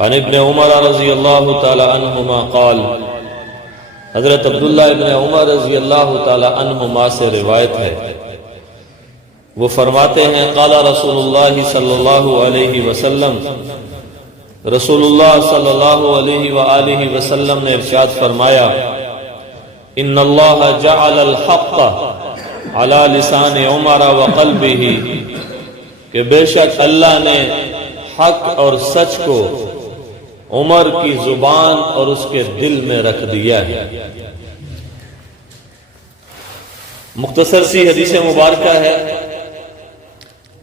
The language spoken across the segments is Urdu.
عن ابن عمر رضی اللہ تعالی عنہما قال، حضرت عبداللہ ابن عمر رضی اللہ تعالی عنہما سے روایت ہے، وہ فرماتے ہیں قال رسول اللہ صلی اللہ علیہ وسلم، رسول اللہ صلی اللہ علیہ وآلہ وسلم نے ارشاد فرمایا، ان اللہ جعل الحق علی لسان عمر وقلبہ، کہ بے شک اللہ نے حق اور سچ کو عمر کی زبان اور اس کے دل میں رکھ دیا ہے۔ مختصر سی حدیث مبارکہ ہے،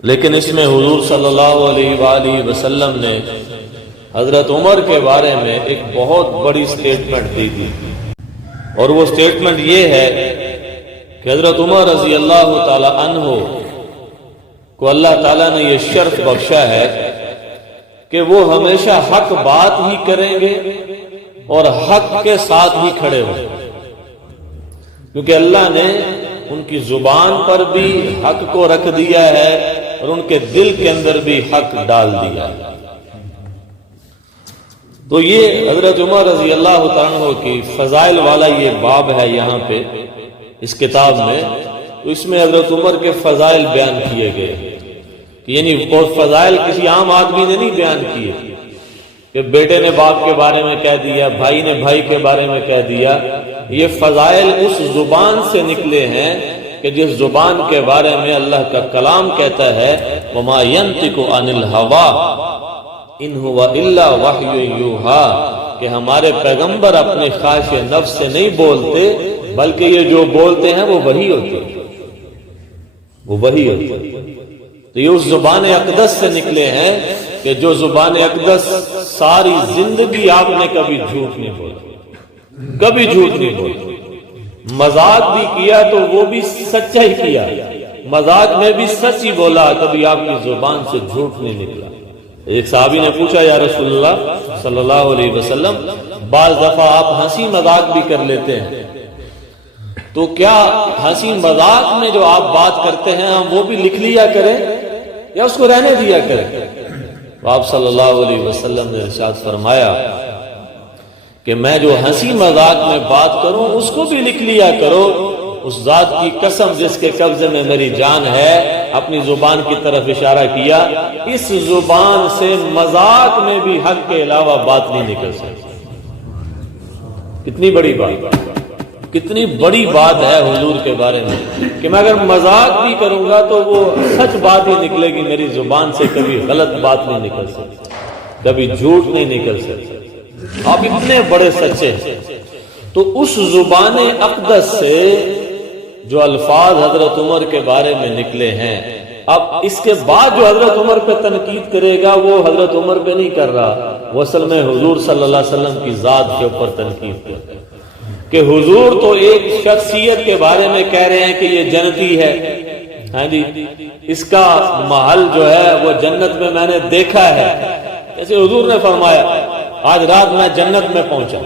لیکن اس میں حضور صلی اللہ علیہ وآلہ وسلم نے حضرت عمر کے بارے میں ایک بہت بڑی سٹیٹمنٹ دی تھی، اور وہ سٹیٹمنٹ یہ ہے کہ حضرت عمر رضی اللہ تعالی عنہ کو اللہ تعالیٰ نے یہ شرف بخشا ہے کہ وہ ہمیشہ حق بات ہی کریں گے اور حق کے ساتھ ہی کھڑے ہوں، کیونکہ اللہ نے ان کی زبان پر بھی حق کو رکھ دیا ہے اور ان کے دل کے اندر بھی حق ڈال دیا ہے۔ تو یہ حضرت عمر رضی اللہ تعالیٰ عنہ کی فضائل والا یہ باب ہے یہاں پہ اس کتاب میں، تو اس میں حضرت عمر کے فضائل بیان کیے گئے، یعنی وہ فضائل کسی عام آدمی نے نہیں بیان کیے کہ بیٹے نے باپ کے بارے میں کہہ دیا، بھائی نے بھائی کے بارے میں کہہ دیا۔ یہ فضائل اس زبان سے نکلے ہیں کہ جس زبان کے بارے میں اللہ کا کلام کہتا ہے وَمَا يَنْطِقُ عَنِ الْهَوَىٰ إِنْ هُوَ إِلَّا وَحْيٌ يُوحَىٰ، کہ ہمارے پیغمبر اپنے خواہش نفس سے نہیں بولتے، بلکہ یہ جو بولتے ہیں وہ وحی ہوتے ہیں، وہ وحی ہوتے ہیں۔ تو یہ اس زبان اقدس سے نکلے ہیں کہ جو زبان اقدس ساری زندگی آپ نے کبھی جھوٹ نہیں بولا، کبھی جھوٹ نہیں بولا، مذاق بھی کیا تو وہ بھی سچا ہی کیا، مذاق میں بھی سچ ہی بولا، کبھی آپ کی زبان سے جھوٹ نہیں نکلا۔ ایک صحابی نے پوچھا یا رسول اللہ صلی اللہ علیہ وسلم، بعض دفعہ آپ ہنسی مذاق بھی کر لیتے ہیں، تو کیا ہنسی مذاق میں جو آپ بات کرتے ہیں ہم وہ بھی لکھ لیا کریں یا اس کو رہنے دیا کریں؟ تو آپ صلی اللہ علیہ وسلم نے ارشاد فرمایا کہ میں جو ہنسی مذاق میں بات کروں اس کو بھی لکھ لیا کرو، اس ذات کی قسم جس کے قبضے میں میری جان ہے، اپنی زبان کی طرف اشارہ کیا، اس زبان سے مذاق میں بھی حق کے علاوہ بات نہیں نکل سکتی۔ کتنی بڑی بات، کتنی بڑی بات ہے حضور کے بارے میں کہ میں اگر مذاق بھی کروں گا تو وہ سچ بات ہی نکلے گی، میری زبان سے کبھی غلط بات نہیں نکل سکتی، کبھی جھوٹ نہیں نکل سکتی۔ آپ اتنے بڑے سچے ہیں۔ تو اس زبان اقدس سے جو الفاظ حضرت عمر کے بارے میں نکلے ہیں، اب اس کے بعد جو حضرت عمر پہ تنقید کرے گا وہ حضرت عمر پہ نہیں کر رہا، وہ اصل میں حضور صلی اللہ علیہ وسلم کی ذات کے اوپر تنقید کر رہا ہے کہ حضور تو ایک شخصیت کے بارے میں کہہ رہے ہیں کہ یہ جنتی ہے، ہاں جی، اس کا محل جو ہے وہ جنت میں میں نے دیکھا ہے، جیسے حضور نے فرمایا آج رات میں جنت میں پہنچا،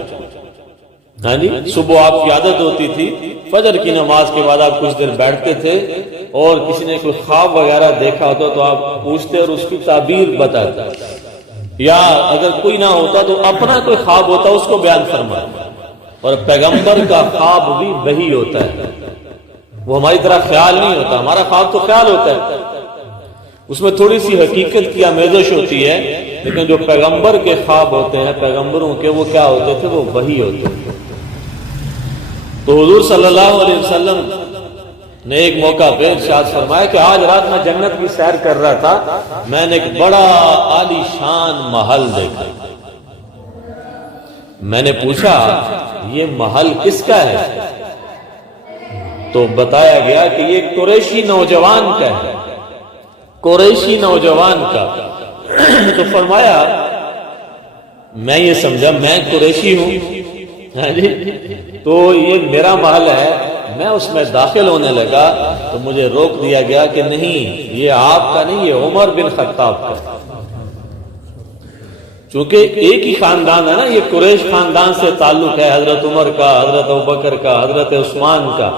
ہاں جی، صبح آپ کی عادت ہوتی تھی فجر کی نماز کے بعد آپ کچھ دیر بیٹھتے تھے اور کسی نے کوئی خواب وغیرہ دیکھا ہوتا تو آپ پوچھتے اور اس کی تعبیر بتاتے، یا اگر کوئی نہ ہوتا تو اپنا کوئی خواب ہوتا اس کو بیان فرماتا۔ اور پیغمبر کا خواب بھی وحی ہوتا ہے، وہ ہماری طرح خیال نہیں ہوتا، ہمارا خواب تو خیال ہوتا ہے، اس میں تھوڑی سی حقیقت کی آمیزش ہوتی ہے، لیکن جو پیغمبر کے خواب ہوتے ہیں پیغمبروں کے، وہ کیا ہوتے تھے؟ وہ وحی ہوتے تھے۔ تو حضور صلی اللہ علیہ وسلم نے ایک موقع پہ ارشاد فرمایا کہ آج رات میں جنت کی سیر کر رہا تھا، میں نے ایک بڑا عالی شان محل دیکھا، میں نے پوچھا یہ محل کس کا ہے؟ تو بتایا گیا کہ یہ قریشی نوجوان کا ہے، قریشی نوجوان کا۔ تو فرمایا میں یہ سمجھا میں قریشی ہوں، ہاں جی، تو یہ میرا محل ہے، میں اس میں داخل ہونے لگا تو مجھے روک دیا گیا کہ نہیں یہ آپ کا نہیں، یہ عمر بن خطاب کا، چونکہ ایک ہی خاندان ہے نا، یہ قریش خاندان سے تعلق ہے، حضرت عمر کا، حضرت ابوبکر کا، حضرت عثمان کا،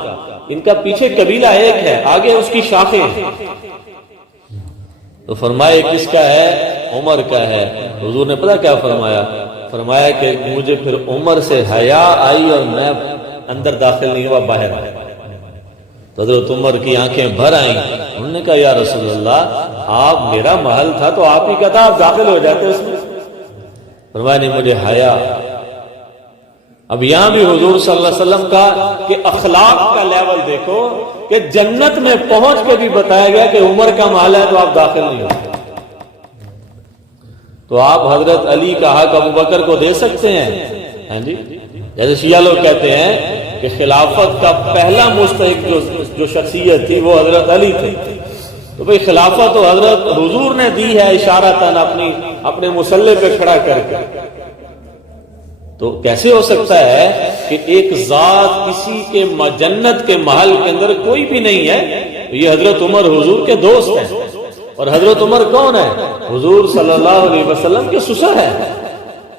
ان کا پیچھے قبیلہ ایک ہے، آگے اس کی شاخیں ہیں۔ تو فرمائے کس کا ہے؟ عمر کا ہے۔ حضور نے پتہ کیا فرمایا؟ فرمایا کہ مجھے پھر عمر سے حیا آئی اور میں اندر داخل نہیں ہوا، باہر آیا۔ تو حضرت عمر کی آنکھیں بھر آئیں، انہوں نے کہا یا رسول اللہ آپ میرا محل تھا تو آپ ہی کہتا آپ داخل ہو جاتے اس میں۔ فرمایا نہیں مجھے حیا۔ اب یہاں بھی حضور صلی اللہ علیہ وسلم کا کہ اخلاق کا لیول دیکھو کہ جنت میں پہنچ کے بھی بتایا گیا کہ عمر کا محل ہے تو آپ داخل نہیں ہوتے۔ تو آپ حضرت علی کا حق ابو بکر کو دے سکتے ہیں؟ ہاں جی، جیسے شیعہ لوگ کہتے ہیں کہ خلافت کا پہلا مستحق جو شخصیت تھی وہ حضرت علی تھے، تو بھئی خلافت تو حضرت حضور نے دی ہے اشارتاً اپنے مسلح پہ کھڑا کر کے۔ تو کیسے ہو سکتا ہے کہ ایک ذات کسی کے جنت کے محل کے اندر کوئی بھی نہیں ہے؟ یہ حضرت عمر حضور کے دوست ہیں، اور حضرت عمر کون ہے؟ حضور صلی اللہ علیہ وسلم کے سسر ہیں۔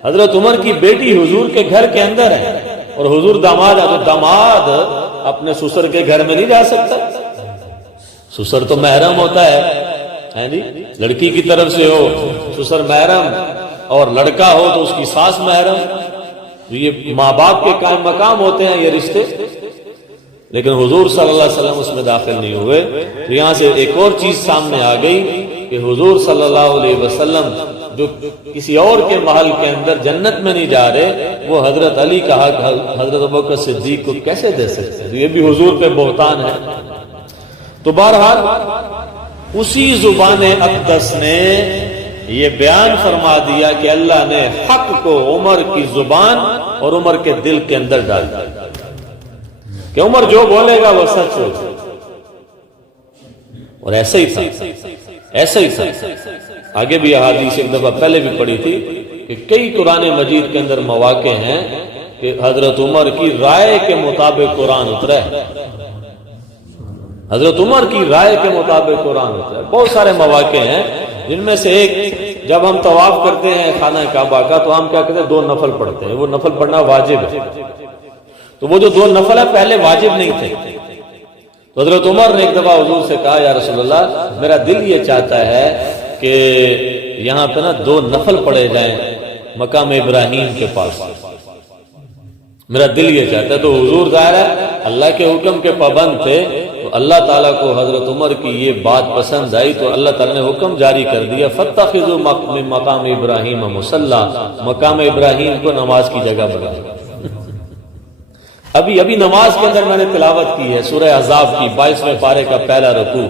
حضرت عمر کی بیٹی حضور کے گھر کے اندر ہے، اور حضور داماد ہے، تو داماد اپنے سسر کے گھر میں نہیں جا سکتا۔ سسر تو محرم ہوتا ہے جی، لڑکی کی طرف سے ہو سسر محرم، اور لڑکا ہو تو اس کی ساس محرم۔ یہ ماں باپ کے قائم مقام ہوتے ہیں یہ رشتے، لیکن حضور صلی اللہ علیہ وسلم اس میں داخل نہیں ہوئے۔ تو یہاں سے ایک اور چیز سامنے آ گئی کہ حضور صلی اللہ علیہ وسلم جو کسی اور کے محل کے اندر جنت میں نہیں جا رہے، وہ حضرت علی کا حق حضرت ابوبکر صدیق کو کیسے دے سکتے ہیں؟ یہ بھی حضور پہ بہتان ہے۔ تو بہرحال اسی زبان اقدس نے یہ بیان فرما دیا کہ اللہ نے حق کو عمر کی زبان اور عمر کے دل کے اندر ڈال دیا کہ عمر جو بولے گا وہ سچ ہو، اور ایسا ہی تھا، ایسا ہی تھا۔ آگے بھی احادیث ایک دفعہ پہلے بھی پڑھی تھی کہ کئی قرآن مجید کے اندر مواقع ہیں کہ حضرت عمر کی رائے کے مطابق قرآن اترا ہے، حضرت عمر کی رائے کے مطابق قرآن اترا ہے۔ بہت سارے مواقع ہیں، جن میں سے ایک جب ہم طواف کرتے ہیں خانہ کعبہ کا تو ہم کیا کہتے ہیں؟ 2 نفل پڑھتے ہیں، وہ نفل پڑھنا واجب ہے۔ تو وہ جو 2 نفل ہے پہلے واجب نہیں تھے، تو حضرت عمر نے ایک دفعہ حضور سے کہا یا رسول اللہ میرا دل یہ چاہتا ہے کہ یہاں پہ نا 2 نفل پڑھے جائیں مقام ابراہیم کے پاس، میرا دل یہ چاہتا ہے۔ تو حضور ظاہر ہے اللہ کے حکم کے پابند تھے، تو اللہ تعالیٰ کو حضرت عمر کی یہ بات پسند آئی تو اللہ تعالیٰ نے حکم جاری کر دیا فاتخذوا من مقام ابراہیم مصلی، مقام ابراہیم کو نماز کی جگہ بنا۔ ابھی نماز کے اندر میں نے تلاوت کی ہے سورہ احزاب کی 22ویں پارے کا پہلا رکوع،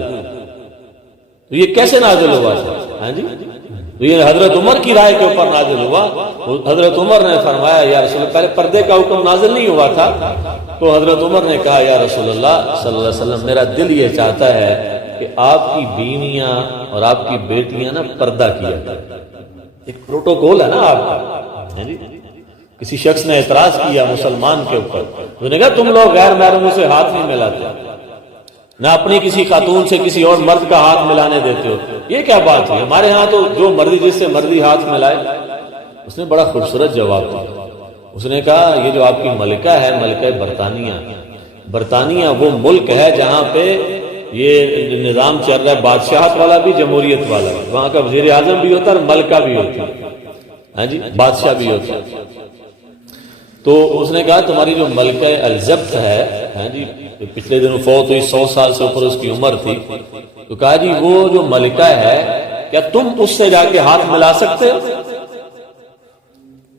تو یہ کیسے نازل ہوا تھا؟ ہاں جی، تو یہ حضرت عمر کی رائے کے اوپر نازل ہوا۔ حضرت عمر نے فرمایا یا رسول اللہ، پہلے پردے کا حکم نازل نہیں ہوا تھا، تو حضرت عمر نے کہا یا رسول اللہ صلی اللہ علیہ وسلم میرا دل یہ چاہتا ہے کہ آپ کی بیویاں اور آپ کی بیٹیاں نا پردہ کیا جائے۔ ایک پروٹوکول ہے نا آپ کا۔ کسی شخص نے اعتراض کیا مسلمان کے اوپر، اس نے کہا تم لوگ غیر محرموں سے ہاتھ نہیں ملاتے، نہ اپنی کسی خاتون سے کسی اور مرد کا ہاتھ ملانے دیتے ہو، یہ کیا بات ہے؟ ہمارے ہاں تو جو مرضی جس سے مرضی ہاتھ ملائے۔ اس نے بڑا خوبصورت جواب دیا، اس نے کہا یہ جو آپ کی ملکہ ہے، ملکہ برطانیہ وہ ملک ہے جہاں پہ یہ نظام چل رہا ہے بادشاہت والا بھی جمہوریت والا بھی، وہاں کا وزیر اعظم بھی ہوتا ہے اور ملکہ بھی ہوتی ہے، ہاں جی، بادشاہ بھی ہوتا ہے۔ تو اس نے کہا تمہاری جو ملکہ الزبت ہے، ہاں جی، پچھلے دنوں فوت ہوئی، 100 سال سے اوپر اس کی عمر تھی، تو کہا جی وہ جو ملکہ ہے کیا تم اس سے جا کے ہاتھ ملا سکتے ہو؟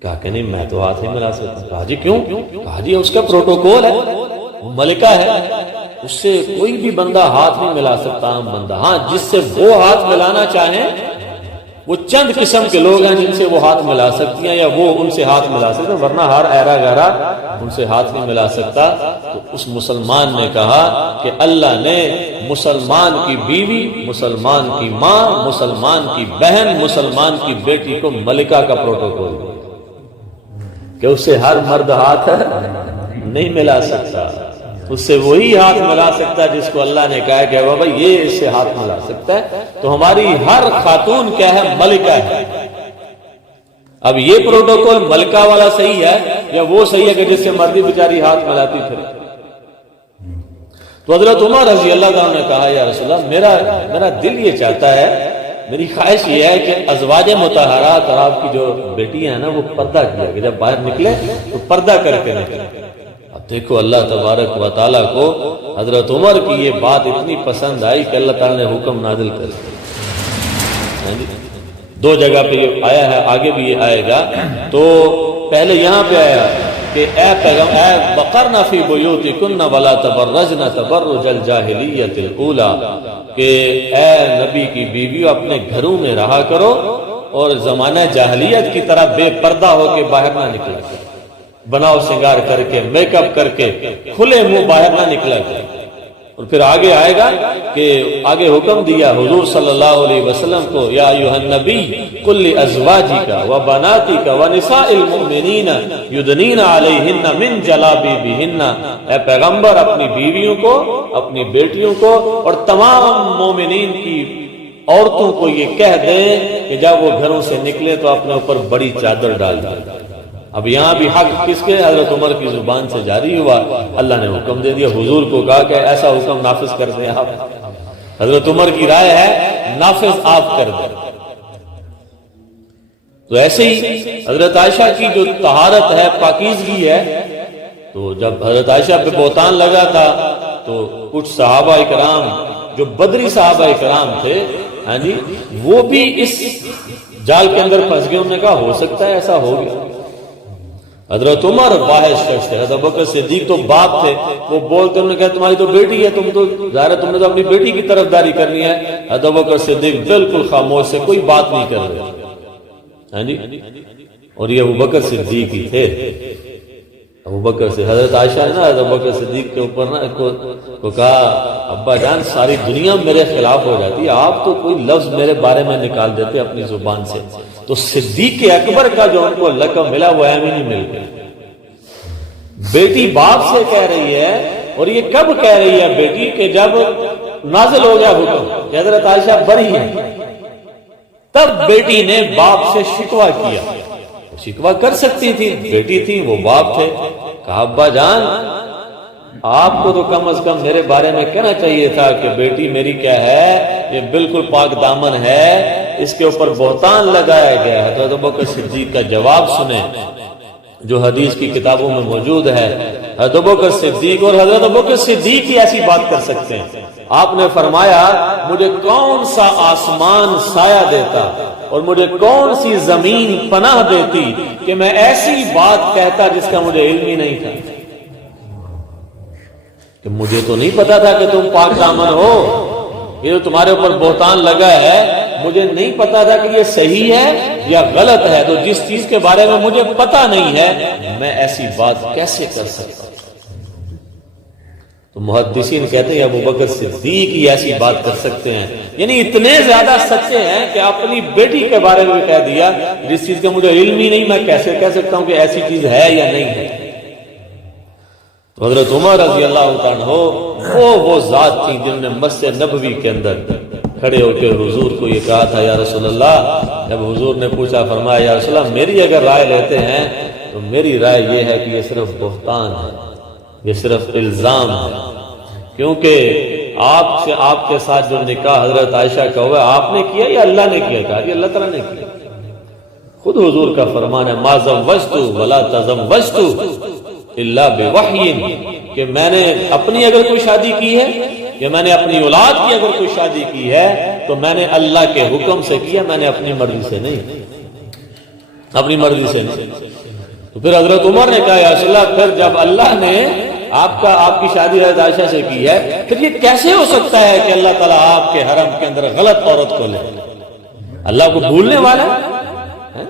کہا کہ نہیں میں تو ہاتھ نہیں ملا سکتا۔ کہا جی کیوں؟ کہا جی اس کا پروٹوکول ہے، وہ ملکہ ہے، اس سے کوئی بھی بندہ ہاتھ نہیں ملا سکتا، عام بندہ۔ ہاں جس سے وہ ہاتھ ملانا چاہیں وہ چند قسم کے لوگ ہیں جن سے وہ ہاتھ ملا سکتی ہیں یا وہ ان سے ہاتھ ملا سکتے ہیں، ورنہ ہر ایرا گارا ان سے ہاتھ نہیں ملا سکتا۔ تو اس مسلمان نے کہا کہ اللہ نے مسلمان کی بیوی، مسلمان کی ماں، مسلمان کی بہن، مسلمان کی بیٹی کو ملکہ کا پروٹوکول دیا کہ اس سے ہر مرد ہاتھ نہیں ملا سکتا، اس سے وہی ہاتھ ملا سکتا ہے جس کو اللہ نے کہا کہ بابا یہ اس سے ہاتھ ملا سکتا ہے۔ تو ہماری ہر خاتون کیا ہے؟ ملکہ ہے۔ اب یہ پروٹوکول ملکہ والا صحیح ہے یا وہ صحیح ہے کہ جس سے مردی بیچاری ہاتھ ملاتی پھر؟ تو حضرت عمر رضی اللہ عنہ نے کہا یا رسول اللہ میرا دل یہ چاہتا ہے میری خواہش یہ ہے کہ ازواج مطہرات اور آپ کی جو بیٹیاں ہیں نا وہ پردہ کیا کہ جب باہر نکلے تو پردہ کر کے نکلے۔ اب دیکھو اللہ تبارک و تعالیٰ کو حضرت عمر کی یہ بات اتنی پسند آئی کہ اللہ تعالیٰ نے حکم نازل کر دیا۔ دو جگہ پہ یہ آیا ہے، آگے بھی یہ آئے گا۔ تو پہلے یہاں پہ آیا کہ اے پیغام اے وقرن فی بیوتکن ولا تبرجن تبرج الجاہلیت الاولی، کہ اے نبی کی بیویوں اپنے گھروں میں رہا کرو اور زمانہ جاہلیت کی طرح بے پردہ ہو کے باہر نہ نکلا کرو، بناؤ سنگار کر کے میک اپ کر کے کھلے منہ باہر نہ نکلا کرو۔ اور پھر آگے آئے گا کہ آگے حکم دیا حضور صلی اللہ علیہ وسلم کو، یا ایھا النبی قل لازواجک وبناتک ونساء المؤمنین یدنین علیہن من جلابیبہن، اے پیغمبر اپنی بیویوں کو، اپنی بیٹیوں کو اور تمام مومنین کی عورتوں کو یہ کہہ دیں کہ جب وہ گھروں سے نکلے تو اپنے اوپر بڑی چادر ڈال دیں۔ اب یہاں بھی حق کس کے؟ حضرت عمر کی زبان سے جاری ہوا، اللہ نے حکم دے دیا، حضور کو کہا کہ ایسا حکم نافذ کر دیں آپ۔ حضرت عمر کی رائے ہے نافذ آپ کر دیں۔ تو ایسے ہی حضرت عائشہ کی جو طہارت ہے، پاکیزگی ہے، تو جب حضرت عائشہ پہ بہتان لگا تھا تو کچھ صحابہ اکرام جو بدری صحابہ اکرام تھے، ہاں جی، وہ بھی اس جال کے اندر پھنس گئے۔ انہوں نے کہا ہو سکتا ہے ایسا ہو گیا۔ حضرت عمر واحد شخص تھے، حضرت بکر صدیق تو باپ تھے، وہ بولتے انہوں نے کہا تمہاری تو بیٹی ہے، تم تو ظاہر ہے تم نے تو اپنی بیٹی کی طرفداری کرنی ہے۔ حضرت بکر صدیق بالکل خاموش سے کوئی بات نہیں کر رہے، ہاں جی، اور یہ ابوبکر صدیق ہی تھے۔ ابوبکر سے حضرت عائشہ نے نا حضرت بکر صدیق کے اوپر نا کو کہا ابا جان ساری دنیا میرے خلاف ہو جاتی ہے، آپ تو کوئی لفظ میرے بارے میں نکال دیتے اپنی زبان سے۔ تو صدیق اکبر کا جو ان کو لقب ملا وہ ایم ہی نہیں مل گیا۔ بیٹی باپ سے کہہ رہی ہے، اور یہ کب کہہ رہی ہے بیٹی؟ کہ جب نازل ہو گیا حکم کہ حضرت عائشہ بری ہے، تب بیٹی نے باپ سے شکوہ کیا۔ شکوہ کر سکتی تھی، بیٹی تھی، وہ باپ تھے۔ کہا ابا جان آپ کو تو کم از کم میرے بارے میں کہنا چاہیے تھا کہ بیٹی میری کیا ہے، یہ بالکل پاک دامن ہے، اس کے اوپر بہتان لگایا گیا۔ حضرت ابوبکر صدیق کا جواب سنیں جو حدیث کی کتابوں میں موجود ہے۔ حضرت ابوبکر صدیق، اور حضرت ابوبکر صدیق ہی ایسی بات کر سکتے ہیں۔ آپ نے فرمایا مجھے کون سا آسمان سایہ دیتا اور مجھے کون سی زمین پناہ دیتی کہ میں ایسی بات کہتا جس کا مجھے علم ہی نہیں تھا، کہ مجھے تو نہیں پتا تھا کہ تم پاک دامن ہو، یہ جو تمہارے اوپر بہتان لگا ہے مجھے نہیں پتا تھا کہ یہ صحیح ہے یا غلط ہے، تو جس چیز کے بارے میں مجھے پتا نہیں ہے میں ایسی بات کیسے کر سکتا ہوں؟ تو محدثین کہتے ہیں ابوبکر صدیق ہی ایسی بات کر سکتے ہیں، یعنی اتنے زیادہ سچے ہیں کہ اپنی بیٹی کے بارے میں کہہ دیا جس چیز کا مجھے علم ہی نہیں، میں کیسے کہہ سکتا ہوں کہ ایسی چیز ہے یا نہیں ہے۔ تو حضرت عمر رضی اللہ تعالیٰ عنہ وہ ذات تھی جن نے مسجد نبوی کے اندر کھڑے ہو کے حضور کو یہ کہا تھا یا رسول اللہ، جب حضور نے پوچھا فرمایا یا رسول اللہ میری اگر رائے لیتے ہیں تو میری رائے یہ ہے کہ یہ صرف بہتان ہے، یہ صرف الزام ہے، کیونکہ آپ کے ساتھ جو نکاح حضرت عائشہ کا ہوا آپ نے کیا یا اللہ نے کیا؟ کہا کہ اللہ تعالیٰ نے کیا۔ خود حضور کا فرمان ہے ما زوجت ولا تزوجت الا بوحی، کہ میں نے اپنی اگر کوئی شادی کی ہے یا میں نے اپنی اولاد کی اگر کوئی شادی کی ہے تو میں نے اللہ کے حکم سے کیا، میں نے اپنی مرضی سے نہیں، اپنی مرضی سے نہیں۔ تو پھر حضرت عمر نے کہا یا رسول اللہ پھر جب اللہ نے آپ کی شادی حضرت عائشہ سے کی ہے پھر یہ کیسے ہو سکتا ہے کہ اللہ تعالیٰ آپ کے حرم کے اندر غلط عورت کو لے؟ اللہ کو بھولنے والا ہے؟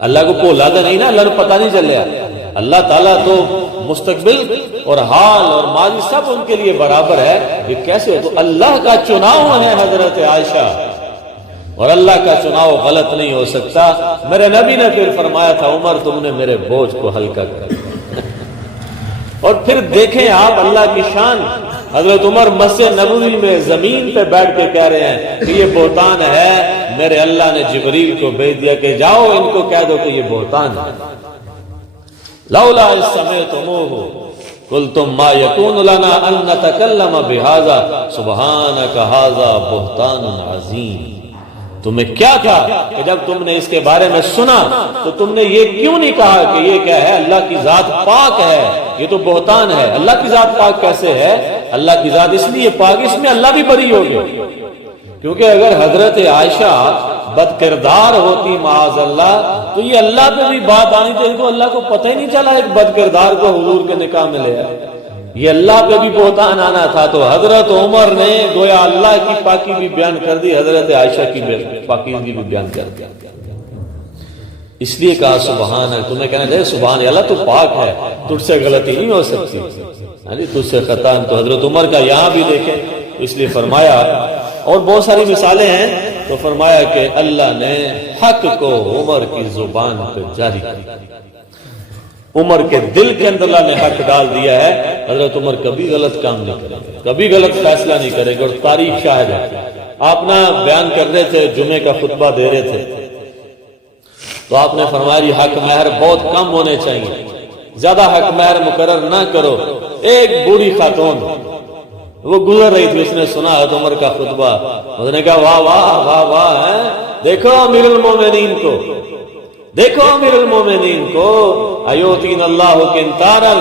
اللہ کو بھولا تو نہیں نا، اللہ کو پتہ نہیں چلے۔ اللہ تعالیٰ تو مستقبل اور حال اور ماضی سب ان کے لیے برابر ہے، یہ کیسے ہو؟ تو اللہ کا چناؤ ہے حضرت عائشہ، اور اللہ کا چناؤ غلط نہیں ہو سکتا۔ میرے نبی نے پھر فرمایا تھا عمر تم نے میرے بوجھ کو ہلکا کر اور پھر دیکھیں آپ اللہ کی شان، حضرت عمر مسجد نبوی میں زمین پہ بیٹھ کے کہہ رہے ہیں کہ یہ بہتان ہے، میرے اللہ نے جبریل کو بھیج دیا کہ جاؤ ان کو کہہ دو کہ یہ بہتان ہے۔ لولا اذ سمعتموہ قلتم ما یکون لنا ان نتکلم بہذا سبحانک ھذا بہتان عظیم۔ تمہیں کیا تھا کہ جب تم نے اس کے بارے میں سنا تو تم نے یہ کیوں نہیں کہا کہ یہ کیا ہے، اللہ کی ذات پاک ہے، یہ تو بہتان ہے، اللہ کی ذات پاک کیسے ہے؟ اللہ کی ذات اس لیے پاک، اس میں اللہ بھی بری ہو گیا، کیونکہ اگر حضرت عائشہ بد کردار ہوتی معاذ اللہ تو یہ اللہ پہ بھی بات آنی تھی، تو اللہ کو پتہ ہی نہیں چلا ایک بد کردار کو حضور کے نکاح میں لے آیا، یہ اللہ پہ بھی بہتان آنا تھا، تو حضرت عمر نے گویا اللہ کی پاکی بھی بیان کر دی، حضرت عائشہ کی پاکیزگی بھی بیان کر دیا، اس لیے کہا سبحان اللہ۔ تمہیں کہنا چاہیے سبحان اللہ تو پاک ہے، تجھ سے غلطی نہیں ہو سکتی، تجھ سے خطا، تو حضرت عمر کا یہاں بھی دیکھیں، اس لیے فرمایا، اور بہت ساری مثالیں ہیں، تو فرمایا کہ اللہ نے حق کو عمر کی زبان پہ جاری کیا، عمر کے دل کے اندر اللہ نے حق ڈال دیا ہے، حضرت عمر کبھی غلط کام نہیں کرے گا، کبھی غلط فیصلہ نہیں کرے گا، اور تاریخ شاہد ہے۔ آپ نا بیان کر رہے تھے، جمعے کا خطبہ دے رہے تھے، تو آپ نے فرمایا حق مہر بہت کم ہونے چاہیے، زیادہ حق مہر مقرر نہ کرو۔ ایک بوڑھی خاتون وہ گزر رہی تھی، اس نے سنا حضرت عمر کا خطبہ، اس نے کہا واہ واہ واہ واہ، دیکھو امیر المومنین کو، دیکھو امیر المومنین کو، ایوتین اللہ قنطارا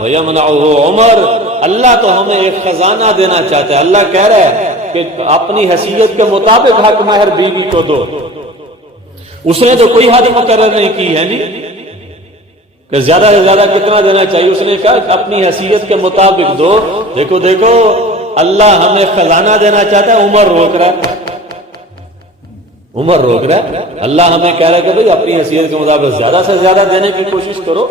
ویمنعہ عمر، اللہ تو ہمیں ایک خزانہ دینا چاہتا ہے، اللہ کہہ رہا ہے کہ اپنی حیثیت کے مطابق حق مہر بیوی کو دو، اس نے تو کوئی حد مقرر نہیں کی ہے نہیں کہ زیادہ سے زیادہ کتنا دینا چاہیے، اس نے کہا کہ اپنی حیثیت کے مطابق دو۔ دیکھو دیکھو اللہ ہمیں خزانہ دینا چاہتا ہے، عمر روک رہا ہے، عمر روک رہا ہے، اللہ ہمیں کہہ رہا ہے کہ بھئی اپنی حیثیت کے مطابق زیادہ سے زیادہ دینے کی کوشش کرو،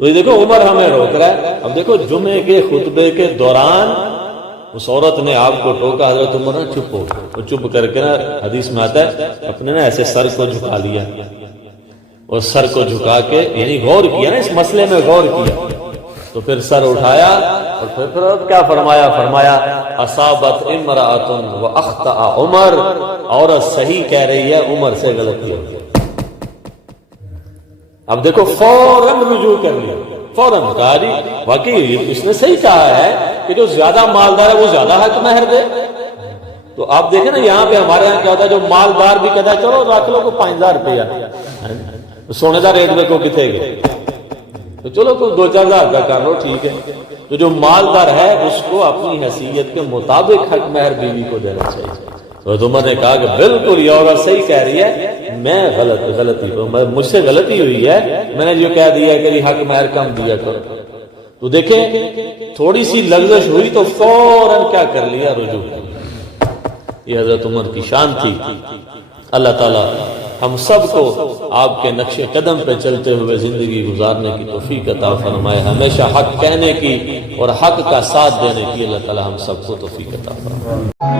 تو یہ دیکھو عمر ہمیں روک رہا ہے۔ اب دیکھو جمعے کے خطبے کے دوران اس عورت نے آپ کو ٹوکا، حضرت عمر نے چپ ہو، وہ چپ کر کے نا حدیث میں آتا ہے اپنے نا ایسے سر کو جھکا لیا، اور سر کو جھکا کے یعنی غور کیا نا، اس مسئلے میں غور کیا، تو پھر سر اٹھایا، اور پھر کیا فرمایا، فرمایا اصابت امرأۃ واخطأ عمر، عورت صحیح کہہ رہی ہے، عمر سے غلطی ہو گئی۔ اب دیکھو فوراً رجوع کر لیا، فوراً کہا جی واقعی اس نے صحیح کہا ہے کہ جو زیادہ مالدار ہے وہ زیادہ حق مہر دے۔ تو آپ دیکھیں نا یہاں پہ ہمارے یہاں کیا ہوتا ہے، جو مالدار بھی کہتا ہے چلو رکھ لو کو 5000 روپیہ، سونے کا ریٹ میں کو کتنے گئے، تو چلو کوئی 2-4 ہزار کا کر لو ٹھیک ہے، تو جو مالدار ہے اس کو اپنی حیثیت کے مطابق حق مہر بیوی کو دینا چاہیے۔ تو عمر نے کہا کہ بالکل یہ عورت صحیح کہہ رہی ہے، میں غلطی مجھ سے غلطی ہوئی ہے، میں نے جو کہہ دیا کہ حق مہر کم دیا کرو۔ تو دیکھیں تھوڑی سی لغزش ہوئی تو فوراً کیا کر لیا، رجوع کر لیا۔ یہ حضرت عمر کی شان تھی۔ اللہ تعالیٰ ہم سب کو آپ کے نقش قدم پہ چلتے ہوئے زندگی گزارنے کی توفیق عطا فرمائے، ہمیشہ حق کہنے کی اور حق کا ساتھ دینے کی اللہ تعالیٰ ہم سب کو توفیق عطا فرمائے۔